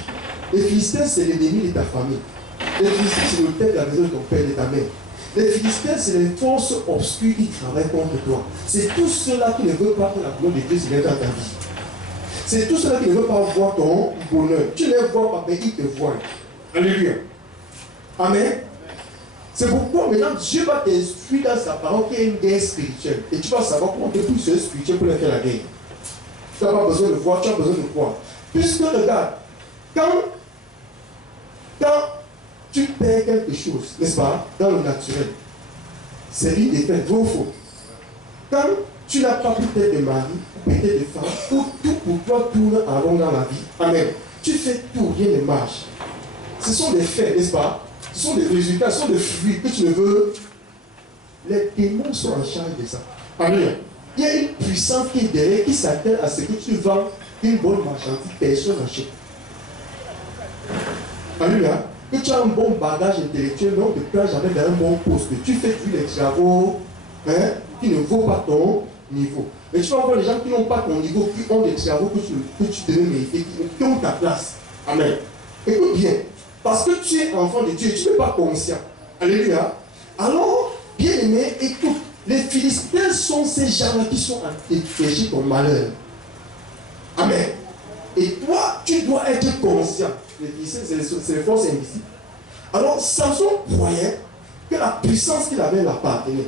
Les Philistins c'est l'ennemi de ta famille. Les Philistins c'est le père de la maison de ton père et de ta mère. Les Philistins, c'est les forces obscures qui travaillent contre toi. C'est tous ceux-là qui ne veulent pas que la gloire de Dieu s'élève dans ta vie. C'est tous ceux-là qui ne veulent pas voir ton bonheur. Tu ne les vois pas, mais ils te voient. Alléluia. Amen. C'est pourquoi maintenant Dieu va t'instruire dans sa parole qu'il y a une guerre spirituelle. Et tu vas savoir comment te pousser spirituel pour faire la guerre. Tu n'as pas besoin de voir, tu as besoin de croire. Puisque regarde, quand tu perds quelque chose, n'est-ce pas, dans le naturel, c'est lui des faits, vrai ou faux. Quand tu n'as pas peut-être de mari, peut-être de femme, ou tout pour toi tourne en rond dans la vie, amen. Tu fais tout, rien ne marche. Ce sont des faits, n'est-ce pas? Ce sont des résultats, ce sont des fruits que tu ne veux. Les démons sont en charge de ça. Amen. Il y a une puissance qui est derrière, qui s'attelle à ce que tu vends une bonne marchandise, personne n'achète. Alléluia. que tu as un bon bagage intellectuel, mais on ne te prend jamais dans un bon poste. Tu fais des travaux qui ne vaut pas ton niveau. Mais tu vas voir les gens qui n'ont pas ton niveau, qui ont des travaux que tu devais mériter, qui ont ta place. Amen. Écoute bien, parce que tu es enfant de Dieu, tu n'es pas conscient. Alléluia. Alors, bien aimé, écoute, les Philistins sont ces gens-là qui sont à empêcher ton malheur. Amen. Et toi, tu dois être conscient. Les Philistins, c'est les forces invisibles. Alors, Samson croyait que la puissance qu'il avait l'appartenait.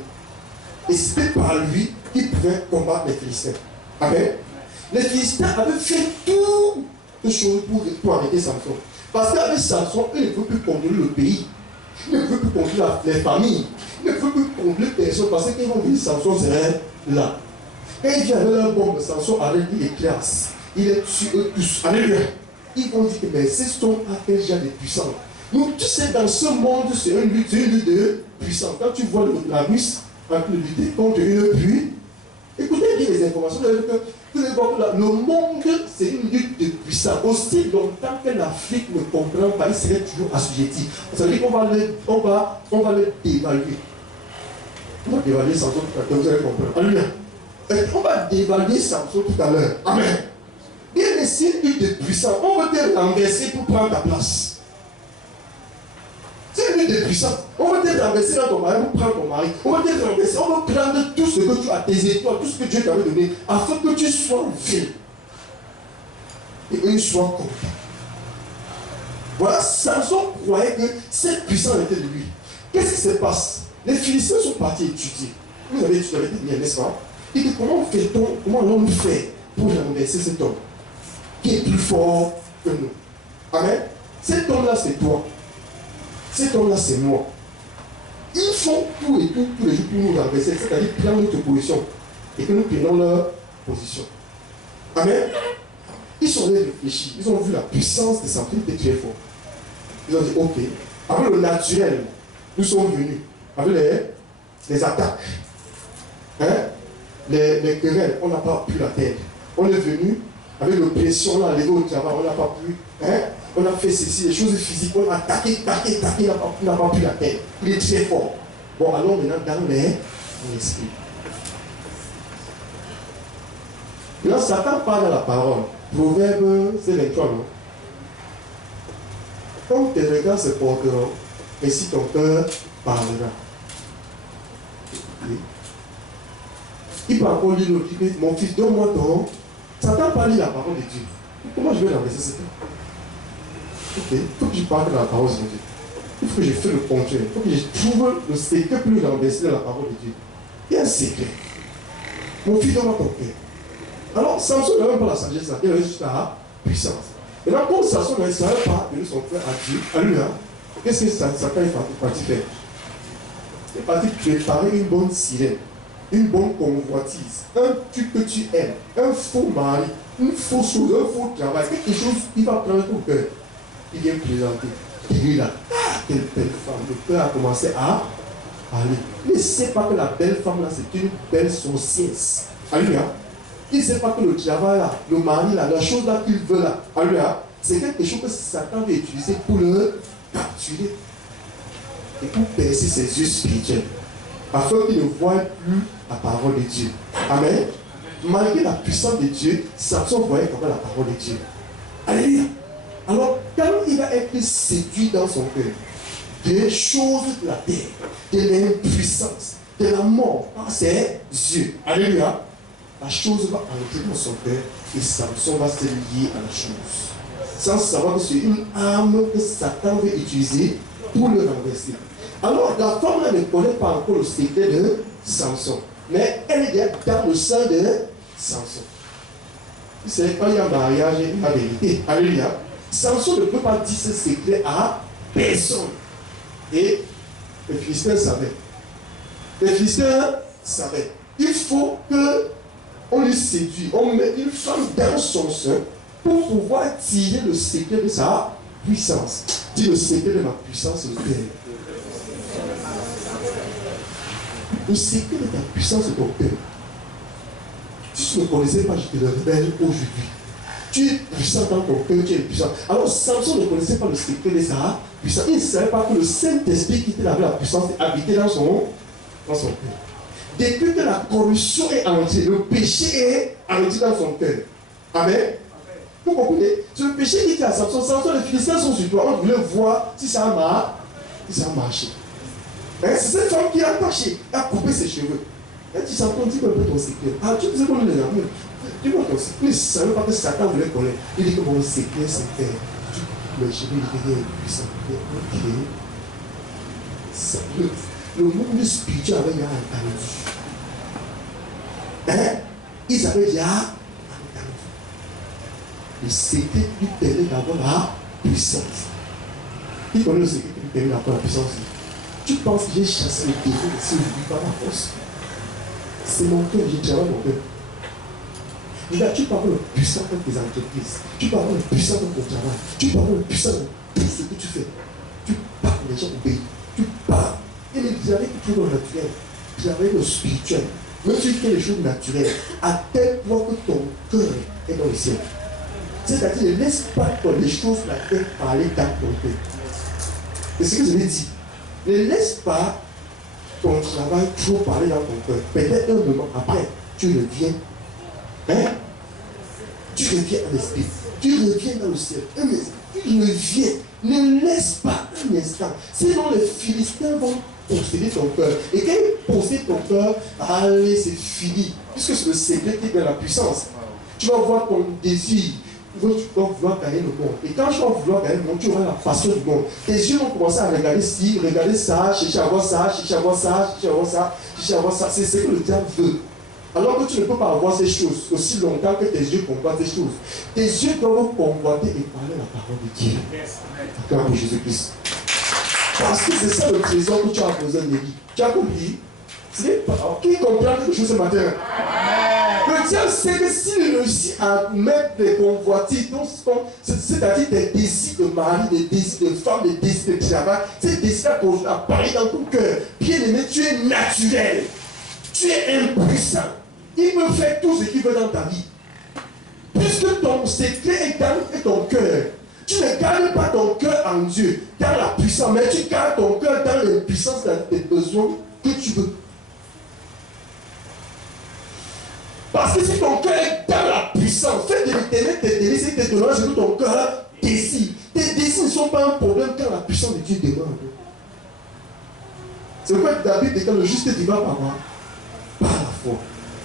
Et c'était par lui qu'il pouvait combattre les Philistins. Amen. Les Philistins avaient fait toutes choses pour arrêter Samson. Parce qu'avec Samson, il ne peut plus contrôler le pays. Il ne peut plus contrôler les familles. Il ne peut plus contrôler personne. Parce qu'ils vont dire Samson serait là. Quand il vient avec leur bombe, Samson arrête, il éclate. Il est sur eux tous. Alléluia. Ils vont dire que mais cet homme a quel genre de puissance. Donc tu sais, dans ce monde, c'est une lutte de puissance. Quand tu vois la Russe en train de lutter contre une pluie, écoutez bien les informations. Vous allez voir que le monde, c'est une lutte de puissance. Aussi longtemps que l'Afrique ne comprend pas, il serait toujours assujetti. Ça veut dire qu'on va le dévaluer. On va dévaluer Samson tout à l'heure, vous allez comprendre. Alléluia. On va dévaluer Samson tout à l'heure. Amen. Bien, c'est une lutte de puissance. On va te renverser pour prendre ta place. C'est une lutte de puissance. On va te renverser dans ton mari pour prendre ton mari. On va te renverser. On va prendre tout ce que tu as, tes étoiles, tout ce que Dieu t'avait donné, afin que tu sois vil. Et eux soient contents. Voilà, Samson croyait que cette puissance était de lui. Qu'est-ce qui se passe? Les Philistins sont partis étudier. Vous avez étudié bien, n'est-ce pas? Il dit comment fait-on, comment l'on fait pour renverser cet homme qui est plus fort que nous? Amen. Cet homme-là, c'est toi. Cet homme-là, c'est moi. Ils font tout et tout, tous les jours pour nous renverser, c'est-à-dire prendre notre position et que nous prenons leur position. Amen. Ils sont allés réfléchir, ils ont vu la puissance de Samson qui était très fort. Ils ont dit, ok, avec le naturel, nous sommes venus, avec les attaques, les querelles, on n'a pas pu la terre. On est venu avec l'oppression, on a levé au travail, on n'a pas pu, on a fait ceci, les choses physiques, on a attaqué, on n'a pas pu la terre. Il est très fort. Bon, alors maintenant, dans l'esprit. Là, Satan parle dans la parole. Proverbe, c'est 23, non? Comme tes regards se porteront, et si ton cœur parlera. Oui. Il peut encore lire l'autre, il dit, mon fils, donne-moi ton. Satan parle la parole de Dieu. Comment je vais l'enlever ce temps? Ok, il faut que je parle de la parole de Dieu. Il faut que je fasse le contraire. Il faut que je trouve le secret pour lui renverser dans la parole de Dieu. Il y a un secret. Mon fils, donne-moi ton cœur. Alors, Samson n'avait pas la sagesse, il avait juste la puissance. Maintenant, comme Samson ne savait pas donner son cœur à Dieu, à lui, qu'est-ce que Satan est parti faire? Il est parti préparer une bonne sirène, une bonne convoitise, un truc que tu aimes, un faux mari, une fausse chose, un faux travail, quelque chose qui va prendre ton cœur. Il vient présenter. Il dit là, quelle belle femme. Le cœur a commencé à aller. Il ne sait pas que la belle femme là, c'est une belle sorcière. Alléluia. Il ne sait pas que le travail là, le mari là, la chose là qu'il veut là, alléluia, c'est quelque chose que Satan veut utiliser pour le capturer et pour percer ses yeux spirituels, afin qu'il ne voie plus la parole de Dieu. Amen. Malgré la puissance de Dieu, Samson voyait quand même la parole de Dieu. Alléluia. Alors, quand il va être séduit dans son cœur des choses de la terre, de l'impuissance, de la mort par ses yeux, alléluia, la chose va entrer dans son cœur et Samson va se lier à la chose. Sans savoir que c'est une arme que Satan veut utiliser pour le renverser. Alors, la femme là ne connaît pas encore le secret de Samson, mais elle est dans le sein de Samson. Vous savez, quand il y a un mariage, il y a la vérité. Alléluia. Samson ne peut pas dire ce secret à personne. Et les Philistins savaient. Les Philistins savaient. Il faut qu'on lui séduise. On met une femme dans son sein pour pouvoir tirer le secret de sa puissance. Dis le secret de ma puissance, le Père. Le secret de ta puissance, c'est ton Père. Si tu ne connaissais pas, je te le révèle aujourd'hui. Tu es puissant dans ton cœur, tu es puissant. Alors Samson ne connaissait pas le secret de sa puissance. Il ne savait pas que le Saint-Esprit qui était là avec la puissance habitait dans son cœur. Depuis que la corruption est entrée, le péché est entré dans son cœur. Amen. Vous comprenez? C'est le péché qui dit à Samson, Samson, les Philistins sont sur toi. On voulait voir si ça a marché. C'est cette femme qui a attaché, a coupé ses cheveux. Elle dit, Samson, dis-moi un peu ton secret. Ah, tu disais qu'on est les amis. Dis-moi ton secret. Il ne savait pas que Satan voulait connaître. Il dit que mon secret, c'était. Tu coupes mes cheveux, il était puissant. Ok. Le monde spirituel avait déjà entendu. Ils avaient déjà entendu. Le secret lui permet d'avoir la puissance. Qui connaît le secret qui lui permet d'avoir la puissance? Tu penses que j'ai chassé le démon de ce lui par la force? C'est mon cœur, j'ai travaillé mon cœur. Tu peux avoir le puissant dans tes entreprises. Tu peux avoir le puissant dans ton travail. Tu peux avoir le puissant dans tout ce que tu fais. Tu parles, les gens obéissent. Tu parles. Et les années qui trouvent le naturel, j'avais le spirituel. Même si tu fais les choses naturelles, à tel point que ton cœur est dans le ciel. C'est-à-dire, ne laisse pas les choses naturelles parler dans ton cœur. C'est ce que je l'ai dit. Ne laisse pas ton travail trop parler dans ton cœur. Peut-être un moment après, tu reviens. Tu reviens à l'esprit. Tu reviens dans le ciel. Un instant. Tu reviens. Ne laisse pas un instant. Sinon, les Philistins vont posséder ton cœur. Et quand ils possèdent ton cœur, allez, c'est fini. Puisque c'est le secret qui est la puissance. Tu vas voir ton désir. Tu vas vouloir gagner le monde. Et quand tu vas vouloir gagner le monde, tu auras la passion du monde. Tes yeux vont commencer à regarder ci, regarder ça, chercher à voir ça, chercher à voir ça, chercher à voir ça, chercher à voir ça. C'est ce que le diable veut. Alors que tu ne peux pas avoir ces choses aussi longtemps que tes yeux convoitent ces choses. Tes yeux doivent convoiter et parler la parole de Dieu. Acclame pour Jésus-Christ. Parce que c'est ça le trésor que tu as besoin de lui. Tu as compris? Qui comprend quelque chose ce matin? Le diable sait que s'il réussit à mettre des convoitises, c'est-à-dire des désirs de mari, des désirs de femme, des désirs de travail, ces désirs à parler dans ton cœur. Bien-aimé, tu es naturel. Tu es impuissant. Il peut faire tout ce qu'il veut dans ta vie. Puisque ton secret est dans ton cœur. Tu ne gardes pas ton cœur en Dieu, dans la puissance, mais tu gardes ton cœur dans les puissances des besoins que tu veux. Parce que si ton cœur est dans la puissance, fais de l'éternel tes délices et tes douleurs, c'est que ton cœur désire. Tes désirs ne sont pas un problème quand la puissance de Dieu demande. C'est pourquoi David dit que le juste vivra par moi. Par la foi,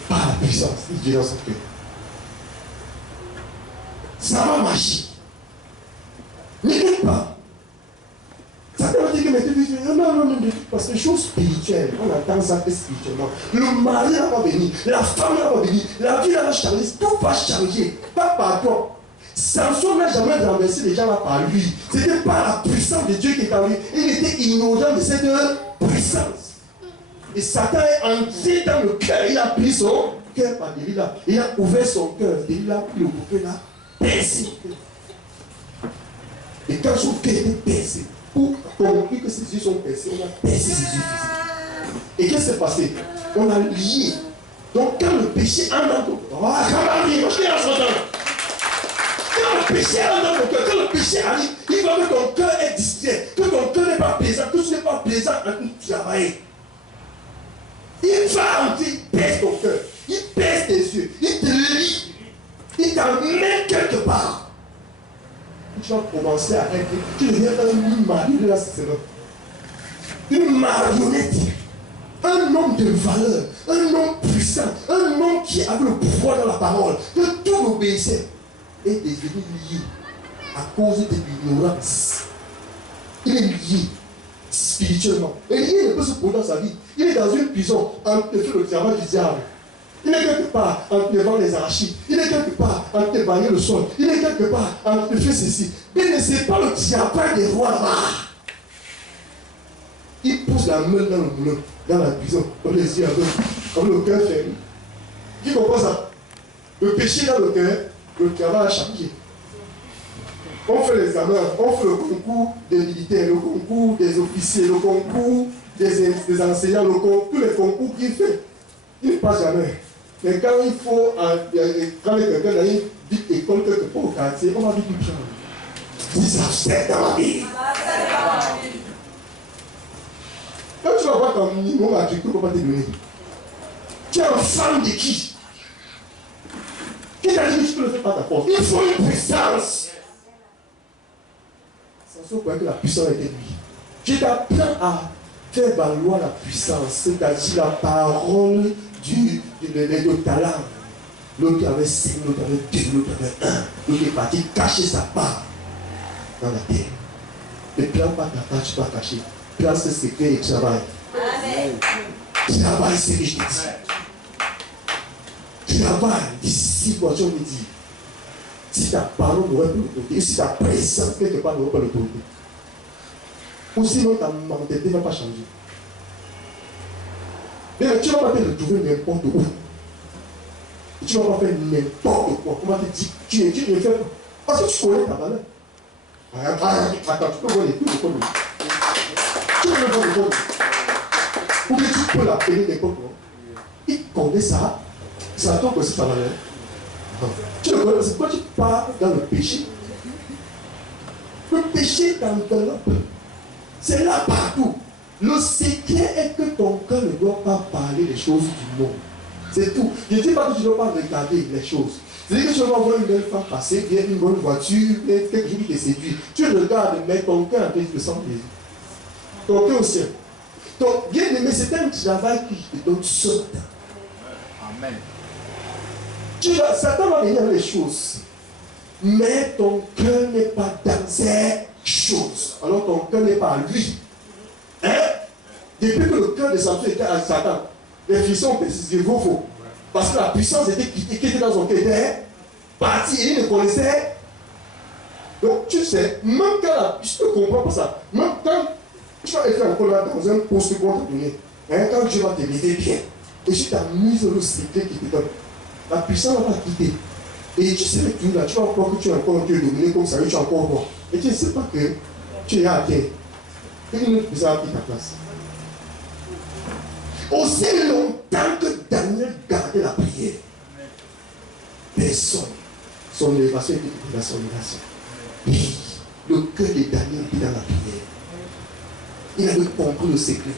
par la puissance, il dit dans son cœur. Ça va marcher. N'écoute pas. Ça veut dire que non, parce que les choses spirituelles, on attend ça que spirituellement. Le mari n'a pas béni, la femme n'a pas béni, la vie n'a pas chargé, tout va changer, pas par toi. Samson n'a jamais renversé les gens là par lui. C'était par la puissance de Dieu qui est en lui. Il était ignorant de cette puissance. Et Satan est entré dans le cœur. Il a pris son cœur par Delilah. Il a ouvert son cœur. Delilah a pris le bouquet là, percé. Et quand son cœur était percé, pour conclure que ses yeux sont percés, on a percé ses yeux physiques. Et qu'est-ce qui s'est passé? On a lié. Donc quand le péché entre dans ton cœur, quand le péché entre dans ton cœur, quand le péché arrive, il va que ton cœur est distrait, que ton cœur n'est pas plaisant, que tu n'es pas plaisant à travailler. Il va entrer, il pèse ton cœur, il pèse tes yeux, il te lie, il t'emmène quelque part. Tu vas commencer à être, tu deviens un mari de la société, une marionnette, un homme de valeur, un homme puissant, un homme qui avait le pouvoir dans la parole, que tout obéissait, est devenu lié à cause de l'ignorance. Il est lié spirituellement. Et il ne peut se prouver dans sa vie. Il est dans une prison en faisant le travail du diable. Il est quelque part en levant les arachides. Il est quelque part en débalayant le sol. Il est quelque part en faisant ceci. Il ne sait pas le diable des rois là. Il pousse la main dans le moulin, dans la prison, comme les yeux aveugles, comme le cœur fermé. Qui comprend ça? Le péché dans le cœur, le travail a changé. On fait l'examen, on fait le concours des militaires, le concours des officiers, le concours des enseignants, tous les concours qu'il fait. Il ne passe jamais. Mais quand il faut, quand quelqu'un vite école quelque part au quartier, on va vite nous prendre. Dis ça, c'est dans ma vie. Quand tu vas voir ton minimum matriculé, tu ne peux pas te donner. Tu es un fan de qui? Qui t'a dit que tu peux le faire par ta force? Il faut une puissance. Samson croyait que la puissance était lui. Je t'apprends à faire valoir la puissance, c'est-à-dire la parole de talent. L'autre avait 5, l'autre avait 2, l'autre avait 1. L'autre est parti cacher sa part dans la terre. Ne prends pas ta part, tu vas cacher. Prends ce secret et travaille. Travaille, c'est ce que je te dis. Travaille. D'ici, moi, je me dis, si ta parole n'aurait pas l'autorité, si ta présence quelque part n'aurait pas l'autorité, ou sinon ta mentalité ne va pas changer. Mais tu ne vas pas te retrouver n'importe où. Tu ne vas pas faire n'importe quoi. Comment te dire, tu ne fais pas. Parce que tu connais ta valeur. Attends, tu peux voir les coups de conneries. Tu peux voir les conneries. Ou bien tu peux l'appeler n'importe quoi. Il connaît ça. C'est à toi que c'est ta valeur. Tu le connais, c'est quand tu pars dans le péché. Le péché t'enveloppe. C'est là partout. Le secret est que ton cœur ne doit pas parler des choses du monde. C'est tout. Je ne dis pas que tu ne dois pas regarder les choses. C'est-à-dire que tu vas voir une belle femme passer, bien une bonne voiture, quelque chose qui te séduit. Tu regardes, mais ton cœur te sent plaisir. Ton cœur au ciel. Donc, bien aimé, c'est un travail qui te donne ce temps. Amen. Satan va venir les choses. Mais ton cœur n'est pas dans ces choses. Alors ton cœur n'est pas à lui. Hein? Depuis que le cœur de Samson était à Satan, les frissons ont précisé faux. Parce que la puissance qui était dans son cœur était partie et il ne connaissait. Donc tu sais, même quand je te comprends pas ça, même quand tu vas être encore là dans un poste qu'on t'a donné, hein, quand Dieu va te lever bien, et tu t'as mis le secret qui te donne, la puissance ne va pas quitter. Et tu sais que tu là, tu vas croire que tu es encore un Dieu dominé comme ça, et tu es encore bon. Et tu ne sais pas que tu es à terre. Et une autre puissance a pris ta place. Aussi longtemps que Daniel gardait la prière, personne, son élévation était dans son élévation. Oui, le cœur de Daniel était dans la prière. Il avait compris le secret.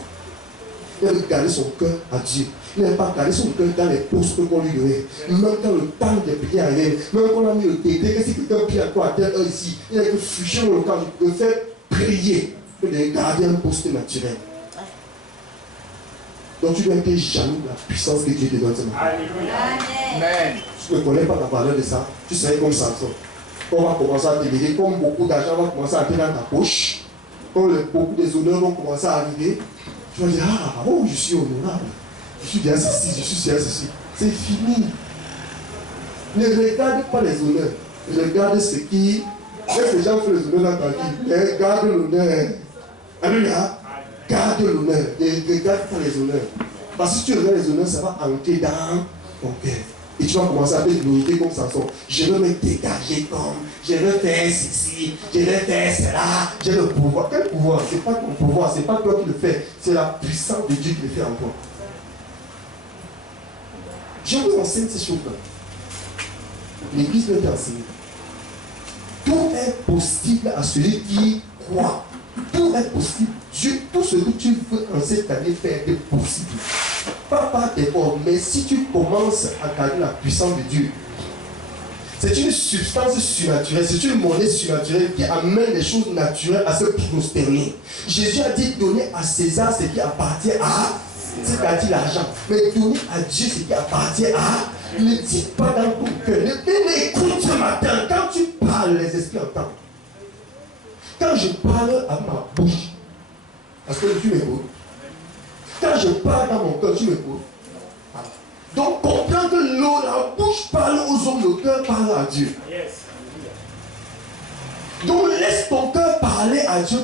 Il avait gardé son cœur à Dieu. Il n'avait pas gardé son cœur dans les postes qu'on lui donnait. Même quand le temps de prière arrivait, même quand on a mis le décret, que si quelqu'un prie à toi à telle heure ici, il a que fuir dans le camp, je peux faire prier, que de garder un poste naturel. Donc tu dois être jaloux de la puissance que Dieu te donne. Alléluia. Amen. Tu ne connais pas la valeur de ça. Tu serais comme Samson. On va commencer à te lever, comme beaucoup d'argent va commencer à entrer dans ta poche, comme beaucoup des honneurs vont commencer à arriver, tu vas dire, ah, oh, je suis honorable. Je suis bien ceci, je suis bien ceci. C'est fini. Ne regarde pas les honneurs. Regarde ce qui... Est-ce que les gens font les honneurs dans ta vie? Regarde l'honneur. Alléluia. Garde l'honneur. Ne regarde pas les honneurs. Parce que si tu regardes les honneurs, ça va entrer dans ton cœur. Et tu vas commencer à te glorifier comme Samson. Je veux me dégager comme, je veux faire ceci, je veux faire cela, j'ai le pouvoir. Quel pouvoir? Ce n'est pas ton pouvoir, ce n'est pas toi qui le fais, c'est la puissance de Dieu qui le fait en toi. Je vous enseigne ces choses-là. L'Église doit t'enseigner. Tout est possible à celui qui croit. Tout est possible. Dieu, tout ce que tu veux en cette année faire est possible. Pas par tes formes, mais si tu commences à garder la puissance de Dieu, c'est une substance surnaturelle, c'est une monnaie surnaturelle qui amène les choses naturelles à se prospérer. Jésus a dit donner à César ce qui appartient à, c'est-à-dire l'argent, mais donner à Dieu ce qui appartient à. Ne dis pas dans ton cœur, écoute ce matin, quand tu parles, les esprits entendent. Quand je parle à ma bouche, parce que tu m'écoutes. Quand je parle dans mon cœur, tu m'écoutes. Donc comprends que la bouche parle aux hommes, le cœur parle à Dieu. Donc laisse ton cœur parler à Dieu.